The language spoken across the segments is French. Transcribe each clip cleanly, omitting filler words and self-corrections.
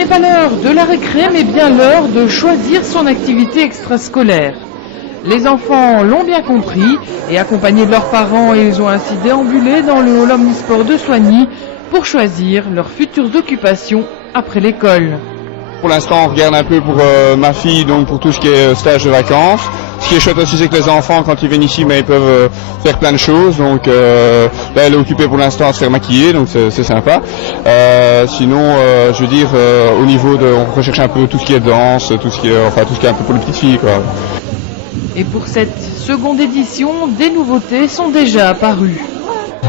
n'est pas l'heure de la récré, mais bien l'heure de choisir son activité extrascolaire. Les enfants l'ont bien compris et accompagnés de leurs parents, ils ont ainsi déambulé dans le hall omnisport de Soignies pour choisir leurs futures occupations après l'école. Pour l'instant, on regarde un peu pour ma fille, donc pour tout ce qui est stage de vacances. Ce qui est chouette aussi, c'est que les enfants, quand ils viennent ici, ils peuvent faire plein de choses. Donc là, elle est occupée pour l'instant à se faire maquiller, donc c'est sympa. Sinon, je veux dire, au niveau de, on recherche un peu tout ce qui est danse, tout ce qui est un peu pour les petites filles, quoi. Et pour cette seconde édition, des nouveautés sont déjà apparues.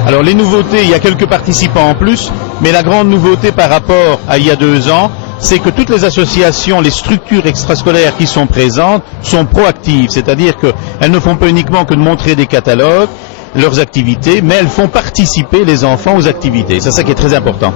Alors les nouveautés, il y a quelques participants en plus, mais la grande nouveauté par rapport à il y a 2 ans, c'est que toutes les associations, les structures extrascolaires qui sont présentes sont proactives, c'est-à-dire qu'elles ne font pas uniquement que de montrer des catalogues, leurs activités, mais elles font participer les enfants aux activités. C'est ça qui est très important.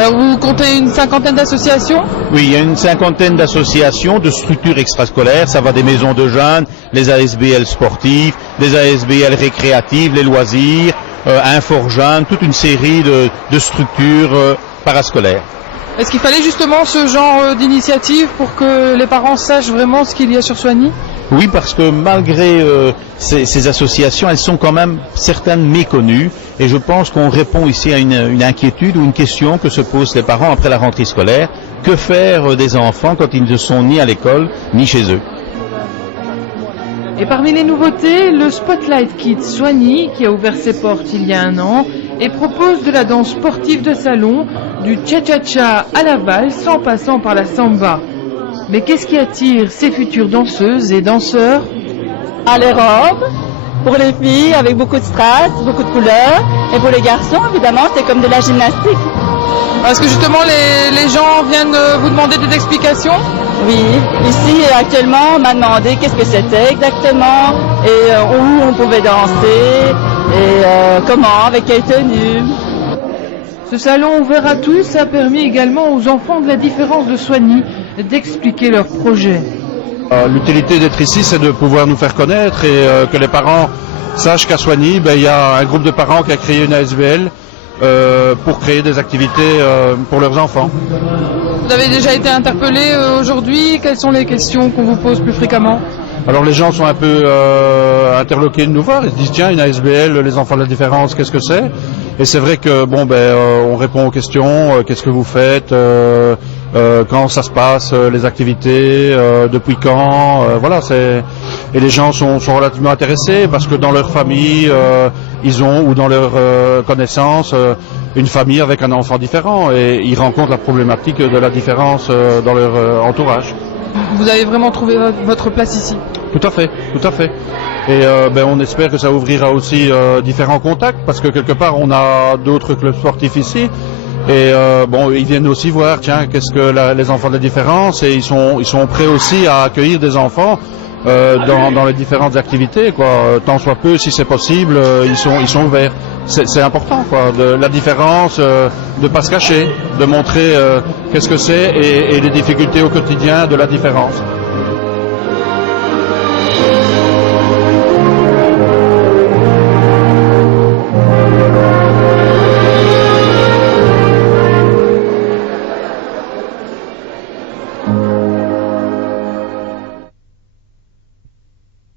Vous comptez une 50aine d'associations? Oui, il y a une 50aine d'associations, de structures extrascolaires, ça va des maisons de jeunes, les ASBL sportifs, les ASBL récréatives, les loisirs, Infor-Jeunes, toute une série de structures parascolaires. Est-ce qu'il fallait justement ce genre d'initiative pour que les parents sachent vraiment ce qu'il y a sur Soignies? Oui, parce que malgré ces associations, elles sont quand même certaines méconnues et je pense qu'on répond ici à une inquiétude ou une question que se posent les parents après la rentrée scolaire. Que faire des enfants quand ils ne sont ni à l'école ni chez eux? Et parmi les nouveautés, le Spotlight Kids Soignies qui a ouvert ses portes il y a 1 an et propose de la danse sportive de salon, du cha-cha-cha à la valse en passant par la samba. Mais qu'est-ce qui attire ces futures danseuses et danseurs? Les robes, pour les filles avec beaucoup de strass, beaucoup de couleurs, et pour les garçons évidemment c'est comme de la gymnastique. Est-ce que justement les gens viennent vous demander des explications? Oui, ici actuellement on m'a demandé qu'est-ce que c'était exactement, et où on pouvait danser, et comment, avec quelle tenue. Ce salon ouvert à tous a permis également aux enfants de la différence de Soignies d'expliquer leurs projets. L'utilité d'être ici, c'est de pouvoir nous faire connaître et que les parents sachent qu'à Soignies, il y a un groupe de parents qui a créé une ASBL pour créer des activités pour leurs enfants. Vous avez déjà été interpellé aujourd'hui? Quelles sont les questions qu'on vous pose plus fréquemment? Alors les gens sont un peu interloqués de nous voir, ils se disent tiens, une ASBL, les enfants de la différence, qu'est-ce que c'est? Et c'est vrai que on répond aux questions, qu'est-ce que vous faites, quand ça se passe, les activités, depuis quand, voilà, et les gens sont relativement intéressés parce que dans leur famille, ils ont, ou dans leur connaissance, une famille avec un enfant différent et ils rencontrent la problématique de la différence dans leur entourage. Vous avez vraiment trouvé votre place ici? Tout à fait, tout à fait. Et on espère que ça ouvrira aussi différents contacts parce que quelque part on a d'autres clubs sportifs ici et ils viennent aussi voir tiens qu'est-ce que les enfants de la différence et ils sont prêts aussi à accueillir des enfants dans les différentes activités quoi, tant soit peu si c'est possible ils sont ouverts. C'est important quoi, de la différence, de pas se cacher, de montrer qu'est-ce que c'est et les difficultés au quotidien de la différence.